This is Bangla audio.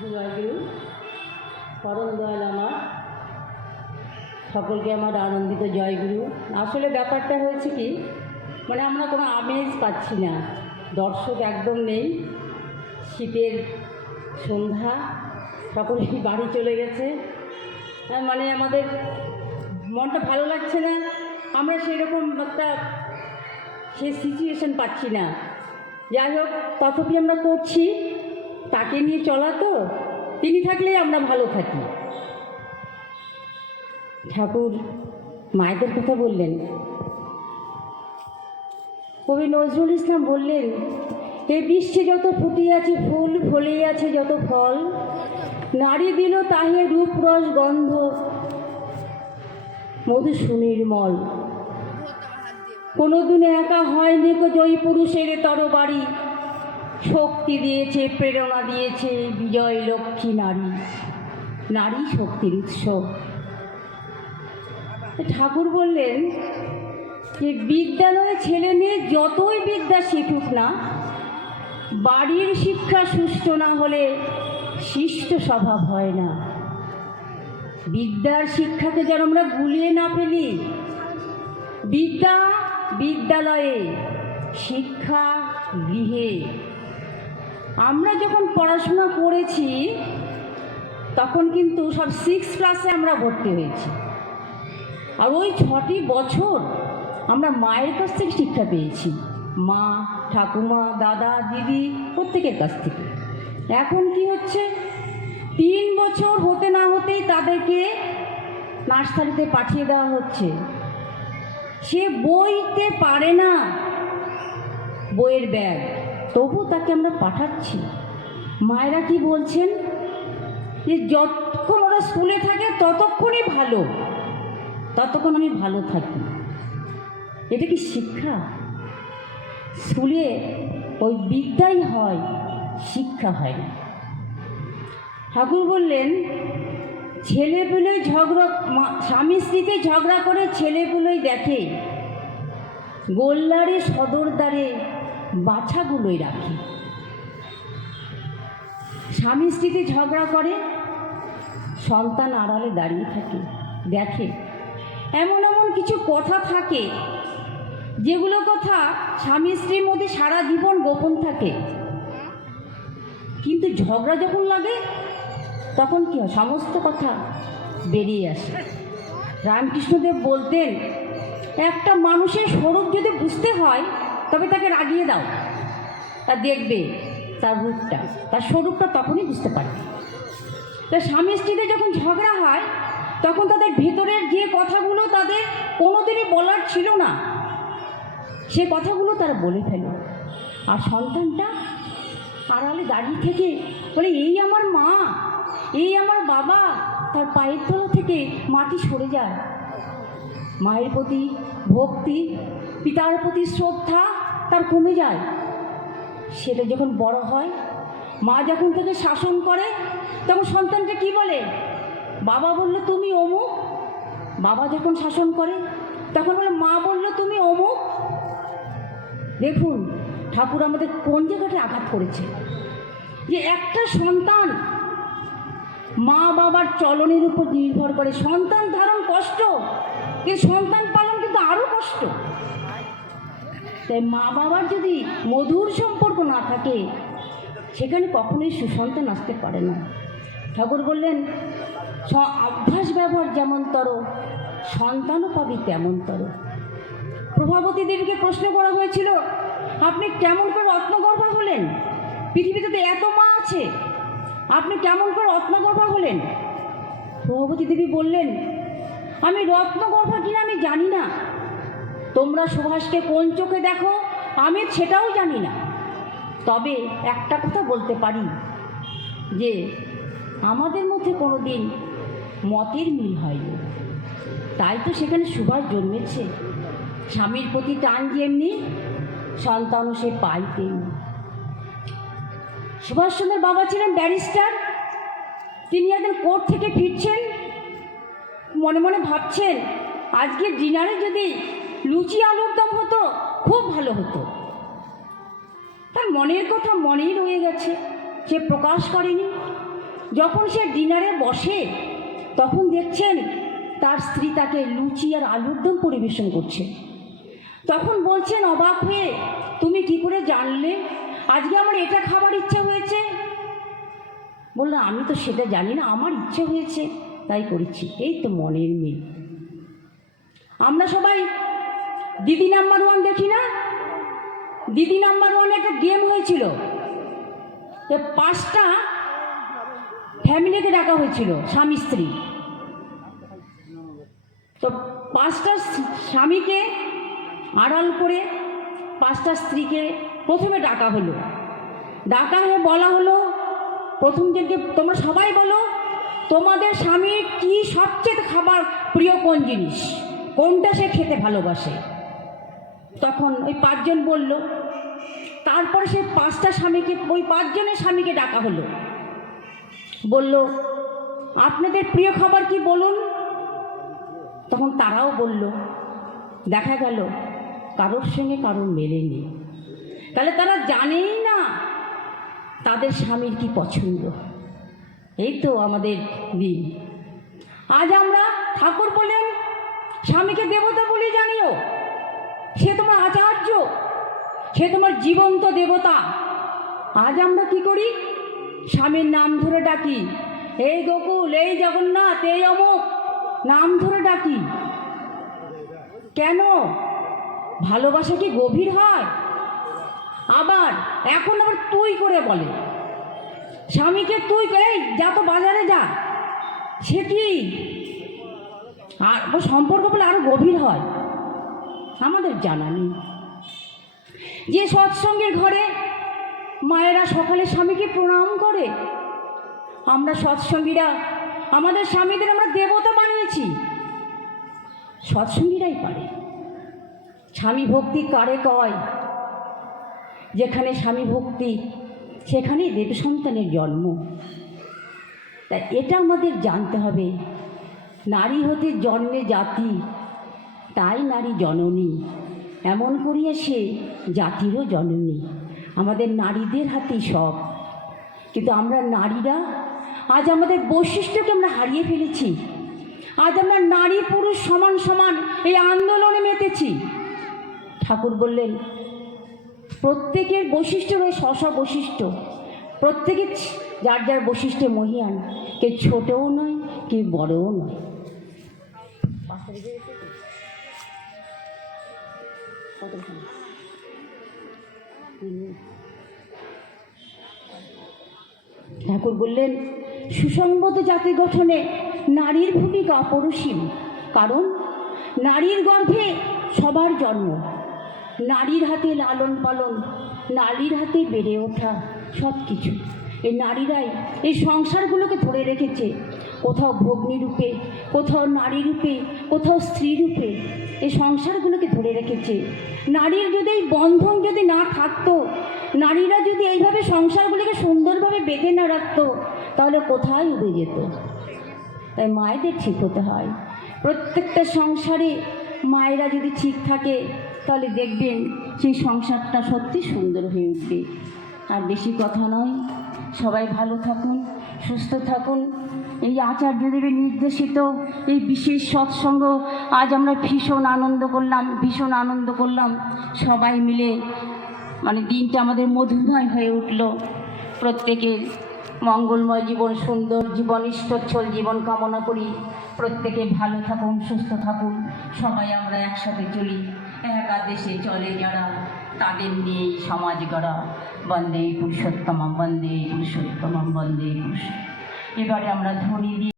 জয়গুরু পরম দয়াল আমার সকলকে আমার আনন্দিত জয়গুরু। আসলে ব্যাপারটা হয়েছে কি, মানে আমরা কোনো আমেজ পাচ্ছি না, দর্শক একদম নেই। শীতের সন্ধ্যা, সকলেই বাড়ি চলে গেছে, মানে আমাদের মনটা ভালো লাগছে না। আমরা সেরকম একটা সেই সিচুয়েশন পাচ্ছি না। যাই হোক, তথাপি আমরা করছি, তাকে নিয়ে চলা তো, তিনি থাকলেই আমরা ভালো থাকি। ঠাকুর মায়েদের কথা বললেন, কবি নজরুল ইসলাম বললেন, এ বিশ্বে যত ফুটিয়াছে ফুল, ফলিয়াছে যত ফল, নারী দিল তাহে রূপ রস গন্ধ, মধু সুনির্মল। কোনোদিনে একা হয়নি কো জয়ী পুরুষের তরবারি, শক্তি দিয়েছে, প্রেরণা দিয়েছে বিজয় লক্ষ্মী নারী, নারী শক্তির উৎস। ঠাকুর বললেন যে বিদ্যালয়ে ছেলে মেয়ে যতই বিদ্যা শিখুক না, বাড়ির শিক্ষা সুষ্ঠু না হলে শিষ্ট স্বভাব হয় না। বিদ্যার শিক্ষাকে যেন আমরা গুলিয়ে না ফেলি। বিদ্যা বিদ্যালয়ে, শিক্ষা গৃহে। আমরা যখন পড়াশোনা করেছি তখন কিন্তু সব 6 ক্লাসে আমরা ভর্তি হয়েছি, আর ওই 6টি বছর আমরা মায়ের কাছ থেকে শিক্ষা পেয়েছি, মা, ঠাকুমা, দাদা, দিদি, প্রত্যেকের কাছ থেকে। এখন কি হচ্ছে, 3 বছর হতে না হতেই তাদেরকে নার্সারিতে পাঠিয়ে দেওয়া হচ্ছে। সে বইতে পারে না, বইয়ের ব্যাগ, তবু তাকে আমরা পাঠাচ্ছি। মায়েরা কি বলছেন যে যতক্ষণ ওরা স্কুলে থাকে ততক্ষণই ভালো, ততক্ষণ আমি ভালো থাকি। এটা কি শিক্ষা? স্কুলে ওই বিদ্যাই হয়, শিক্ষা হয় না। ঠাকুর বললেন, ছেলেপুলে ঝগড়া, স্বামী স্ত্রীতে ঝগড়া করে ছেলেপুলেই দেখে, গোল্লারে সদর দ্বারে বাছাগুলোই রাখে। স্বামী স্ত্রীতে ঝগড়া করে, সন্তান আড়ালে দাঁড়িয়ে থাকে, দেখে। এমন এমন কিছু কথা থাকে যেগুলো কথা স্বামী স্ত্রীর মধ্যে সারা জীবন গোপন থাকে, কিন্তু ঝগড়া যখন লাগে তখন কি হয়, সমস্ত কথা বেরিয়ে আসে। রামকৃষ্ণদেব বলতেন, একটা মানুষের স্বরূপ যদি বুঝতে হয় তবে তাকে রাগিয়ে দাও, তা দেখবে তার রূপটা, তার স্বরূপটা তখনই বুঝতে পারবে। তা স্বামী স্ত্রীতে যখন ঝগড়া হয় তখন তাদের ভেতরের যে কথাগুলো তাদের কোনোদিনই বলার ছিল না, সে কথাগুলো তারা বলে ফেলে। আর সন্তানটা আড়ালে দাঁড়িয়ে থেকে বলে, এই আমার মা, এই আমার বাবা, তার পায়ের তলা থেকে মাটি সরে যায়। মায়ের প্রতি ভক্তি, পিতার প্রতি শ্রদ্ধা তার কমে যায়। সেটা যখন বড় হয়, মা যখন তাকে শাসন করে, তখন সন্তানটা কি বলে, বাবা বললো তুমি অমুক। বাবা যখন শাসন করে তখন বলে, মা বললো তুমি অমুক। দেখুন ঠাকুর আমাদের কোন জায়গাটা আঘাত করেছে, যে একটা সন্তান মা বাবার চলনের উপর নির্ভর করে। সন্তান ধারণ কষ্ট, কিন্তু সন্তান পালন কিন্তু আরও কষ্ট। তাই মা বাবার যদি মধুর সম্পর্ক না থাকে, সেখানে কখনোই সুসন্তান আসতে পারে না। ঠাকুর বললেন, অভ্যাস ব্যবহার যেমনতর, সন্তানও পাবি তেমনতর। প্রভাবতী দেবীকে প্রশ্ন করা হয়েছিল, আপনি কেমন করে রত্নগর্ভা হলেন? পৃথিবীতে তো এত মা আছে, আপনি কেমন করে রত্নগর্ভা হলেন? প্রভাবতী দেবী বললেন, আমি রত্নগর্ভা কিনা আমি জানি না, তোমরা সুভাষকে কোন চোখে দেখো আমি সেটাও জানি না। তবে একটা কথা বলতে পারি, যে আমাদের মধ্যে কোনো দিন মতের মিল হয়নি, তাই তো সেখানে সুভাষ জন্মেছে। স্বামীর প্রতি টান যেমনি, সন্তানও সে পায় তেমনি। সুভাষচন্দ্রের বাবা ছিলেন ব্যারিস্টার। তিনি একদিন কোর্ট থেকে ফিরছেন, মনে মনে ভাবছেন, আজকে ডিনারে যদি লুচি আলুর দম হতো খুব ভালো হতো। তার মনের কথা মনেই রয়ে গেছে, সে প্রকাশ করেনি। যখন সে ডিনারে বসে তখন দেখছেন তার স্ত্রী তাকে লুচি আর আলুর দম পরিবেশন করছে। তখন বলছেন অবাক হয়ে, তুমি কি করে জানলে আজকে আমার এটা খাবার ইচ্ছা হয়েছে? বললাম, আমি তো সেটা জানি না, আমার ইচ্ছে হয়েছে তাই করেছি। এই তো মনের মিল। আমরা সবাই দিদি নাম্বার ওয়ান দেখি না? দিদি নাম্বার ওয়ানে একটা গেম হয়েছিল, 5টা ফ্যামিলিকে ডাকা হয়েছিল, স্বামী স্ত্রী। তো 5টা স্বামীকে আড়াল করে 5টা স্ত্রীকে প্রথমে ডাকা হলো। ডাকা হয়ে বলা হলো, প্রথম জনকে তোমরা সবাই বলো তোমাদের স্বামীর কি সবচেয়ে খাবার প্রিয়, কোন জিনিস, কোনটা সে খেতে ভালোবাসে। তখন ওই 5 জন বলল। তারপরে সে 5টা স্বামীকে, ওই 5 জনের স্বামীকে ডাকা হলো, বলল আপনাদের প্রিয় খাবার কি বলুন। তখন তারাও বলল। দেখা গেল কারোর সঙ্গে কারোর মেলেনি। তাহলে তারা জানেই না তাদের স্বামীর কি পছন্দ। এই তো আমাদের দিন। আজ আমরা, ঠাকুর বলেন স্বামীকে দেবতা বলে জানিও, সে তোমার আচার্য, সে তোমার জীবন্ত দেবতা। আজ আমরা কি করি? স্বামীর নাম ধরে ডাকি, এই গোকুল, এই জগন্নাথ, এই অমুক নাম ধরে ডাকি। কেন? ভালোবাসা কি গভীর হয়? আবার এখন আবার তুই করে বলে, স্বামীকে তুই, এই যা তো বাজারে যা, সে কি আর সম্পর্ক বলে আরো গভীর হয়? আমাদের জানা নেই। যে সৎসঙ্গের ঘরে মায়েরা সকালে স্বামীকে প্রণাম করে, আমরা সৎসঙ্গীরা আমাদের স্বামীদের আমরা দেবতা বানিয়েছি। সৎসঙ্গীরাই পারে। স্বামী ভক্তি কারে কয়? যেখানে স্বামী ভক্তি সেখানেই দেব সন্তানের জন্ম। তাই এটা আমাদের জানতে হবে। নারী হতে জন্মে জাতি, তাই নারী জননী, এমন করিয়া সে জাতিরও জননী। আমাদের নারীদের হাতেই সব। কিন্তু আমরা নারীরা আজ আমাদের বৈশিষ্ট্যকে আমরা হারিয়ে ফেলেছি। আজ আমরা নারী পুরুষ সমান সমান এই আন্দোলনে মেতেছি। ঠাকুর বললেন প্রত্যেকের বৈশিষ্ট্য রয়েছে, স্ব বৈশিষ্ট্য, প্রত্যেকের যার যার বৈশিষ্ট্যে মহিয়ান। কেউ ছোটও নয়, কেউ বড়ও নয়। ঠাকুর বললেন সুসংবদ্ধ জাতি গঠনে নারীর ভূমিকা অপরিসীম। কারণ নারীর গর্ভে সবার জন্ম, নারীর হাতে লালন পালন, নারীর হাতে বেড়ে ওঠা সব কিছু। এই নারীরাই এই সংসারগুলোকে ধরে রেখেছে, কোথাও ভগ্নী রূপে, কোথাও নারী রূপে, কোথাও স্ত্রী রূপে এই সংসারগুলোকে ধরে রেখেছে। নারীর যদি এই বন্ধন যদি না থাকতো, নারীরা যদি এইভাবে সংসারগুলিকে সুন্দরভাবে বেঁধে না রাখতো, তাহলে কোথায় উড়ে যেত। তাই মায়েদের ঠিক হতে হয়। প্রত্যেকটা সংসারে মায়েরা যদি ঠিক থাকে, তাহলে দেখবেন সেই সংসারটা সত্যি সুন্দর হয়ে উঠবে। আর বেশি কথা নয়, সবাই ভালো থাকুন, সুস্থ থাকুন। এই আচার্যদেবের নির্দেশিত এই বিশেষ সৎসঙ্গ আজ আমরা ভীষণ আনন্দ করলাম সবাই মিলে। মানে দিনটা আমাদের মধুময় হয়ে উঠল। প্রত্যেকের মঙ্গলময় জীবন, সুন্দর জীবন, ঈশ্বরচ্ছল জীবন কামনা করি। প্রত্যেকে ভালো থাকুন, সুস্থ থাকুন। সবাই আমরা একসাথে চলি। একাদেশে চলে যারা, তাদের নিয়েই সমাজ গড়া। বন্দে পুরুষোত্তমম, বন্দে পুরুষোত্তমম, বন্দে পুরুষ। এবারে আমরা ধ্বনি দিয়ে